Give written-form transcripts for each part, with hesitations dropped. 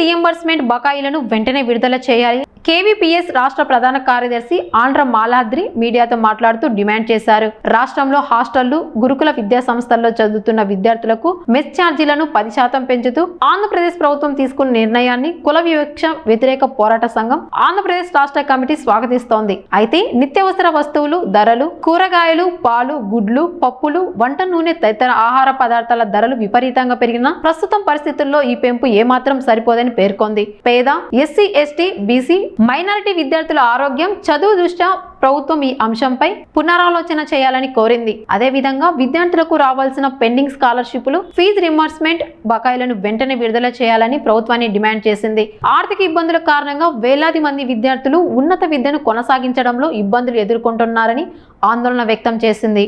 Reimbursement బకాయిలను వెంటనే విడుదల చేయాలి. కేవీపీఎస్ రాష్ట్ర ప్రధాన కార్యదర్శి ఆంధ్ర మాలాద్రి మీడియాతో మాట్లాడుతూ డిమాండ్ చేశారు. రాష్ట్రంలో హాస్టళ్లు, గురుకుల విద్యా సంస్థల్లో చదువుతున్న విద్యార్థులకు మెస్ ఛార్జీలను 10% పెంచుతూ ఆంధ్రప్రదేశ్ ప్రభుత్వం తీసుకున్న నిర్ణయాన్ని కుల వివక్ష వ్యతిరేక పోరాట సంఘం ఆంధ్రప్రదేశ్ రాష్ట్ర కమిటీ స్వాగతిస్తోంది. అయితే నిత్యావసర వస్తువులు ధరలు, కూరగాయలు, పాలు, గుడ్లు, పప్పులు, వంట నూనె తదితర ఆహార పదార్థాల ధరలు విపరీతంగా పెరిగిన ప్రస్తుతం పరిస్థితుల్లో ఈ పెంపు ఏమాత్రం సరిపోదని పేర్కొంది. పేద, ఎస్సీ, ఎస్టీ, బీసీ, మైనారిటీ విద్యార్థుల ఆరోగ్యం, చదువు దృష్ట్యా ప్రభుత్వం ఈ అంశంపై పునరాలోచన చేయాలని కోరింది. అదేవిధంగా విద్యార్థులకు రావాల్సిన పెండింగ్ స్కాలర్షిప్లు, ఫీజు రింబర్స్మెంట్ బకాయిలను వెంటనే విడుదల చేయాలని ప్రభుత్వాన్ని డిమాండ్ చేసింది. ఆర్థిక ఇబ్బందుల కారణంగా వేలాది మంది విద్యార్థులు ఉన్నత విద్యను కొనసాగించడంలో ఇబ్బందులు ఎదుర్కొంటున్నారని ఆందోళన వ్యక్తం చేసింది.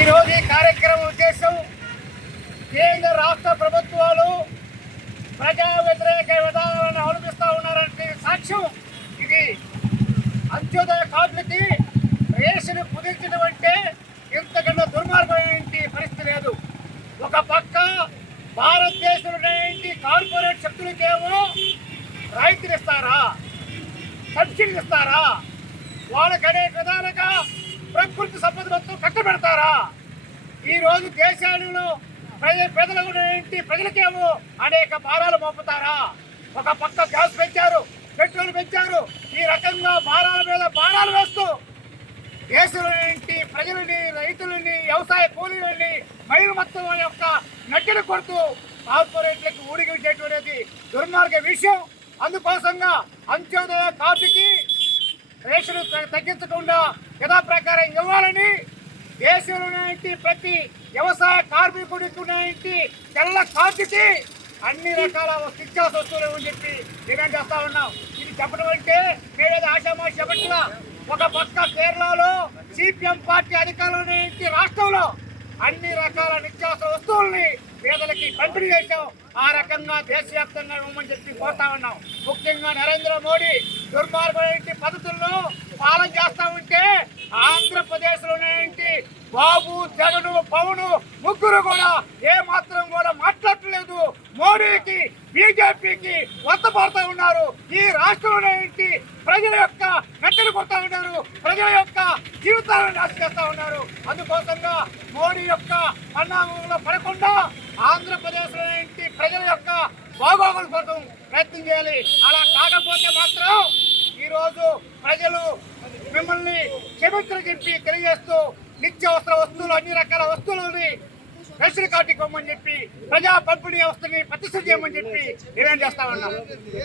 ఈ రోజు ఈ కార్యక్రమం ఉద్దేశం కేంద్ర రాష్ట్ర ప్రభుత్వాలు ప్రజా వ్యతిరేక విధానాలను అవలంబిస్తూ ఉన్నారంటే సాక్ష్యం ఇది. అంత్యోదయ కార్డులకి రేషన్ కుదిర్చడం అంటే ఇంతకన్నా దుర్మార్గమైన పరిస్థితి లేదు. ఒక పక్క భారతదేశంలో కార్పొరేట్ శక్తులకేమో రైతులు ఇస్తారా, సబ్సిడీలు ఇస్తారా, వాళ్ళకి అనేక విధాలుగా ప్రకృతి సంపద మొత్తం కట్టబెడతారా? ఈరోజు దేశాలలో ప్రజలకేమో అనేక భారాలు మోపుతారా? ఒక పక్క గ్యాస్ పెంచారు, పెట్రోల్ పెంచారు, ఈ రకంగా భారాల మీద భారాలు వేస్తూ దేశంలో ప్రజలని, రైతులని, వ్యవసాయ కూలీలని, మహిళ మొత్తం యొక్క నడ్డిని కొడుతూ కార్పొరేట్లకు ఊడిగించేయడం అనేది దుర్మార్గ విషయం. అందుకోసంగా అంత్యోదయ కార్డుకి రేషన్ తగ్గించకుండా యథాప్రకారం ఇవ్వాలని దేశంలో ప్రతి వ్యవసాయ కార్మికుడికి తెల్ల కార్డుకి అన్ని రకాల నిత్యావసర వస్తువులు అని చెప్పి డిమాండ్ చేస్తా ఉన్నాం. ఇది చెప్పడం అంటే మేమేదో ఆశామాషి చెప్పట్లా. ఒక పక్క కేరళలో సిపిఎం పార్టీ అధికారంలో రాష్ట్రంలో అన్ని రకాల నిత్యావసర వస్తువుల్ని పేదలకి పంపిణీ చేశాం. ఆ రకంగా దేశవ్యాప్తంగా ఇవ్వమని చెప్పి కోరుతా ఉన్నాం. ముఖ్యంగా నరేంద్ర మోడీ దుర్మార్గమైన పద్ధతుల్లో పాలన చేస్తా ఉంటే ఆంధ్రప్రదేశ్లోనే బాబు, జగన్, పవన్ ముగ్గురు కూడా ఏ మాత్రం కూడా మాట్లాడలేదు. మోడీకి, బీజేపీకి వత్తపడుతూ ఉన్నారు. ఈ రాష్ట్రంలో ప్రజల యొక్క నెట్టలు కొడతా ఉన్నారు, ప్రజల యొక్క జీవితాలను నాశనం చేస్తా ఉన్నారు. అందుకోసంగా మోడీ యొక్క పరిణామంలో పడకుండా ఆంధ్రప్రదేశ్లో ప్రజల యొక్క బాగోగుల కోసం ప్రయత్నం చేయాలి. అలా కాకపోతే మాత్రం ఈరోజు ప్రజలు మిమ్మల్ని క్షమించని చెప్పి తెలియజేస్తూ నిత్యావసర వస్తువులు, అన్ని రకాల వస్తువులని రేషన్ కార్డుకి ఇవ్వమని చెప్పి, ప్రజా పంపిణీ వ్యవస్థని ప్రతిష్ఠ చేయమని చెప్పి డిమాండ్ చేస్తా ఉన్నాం.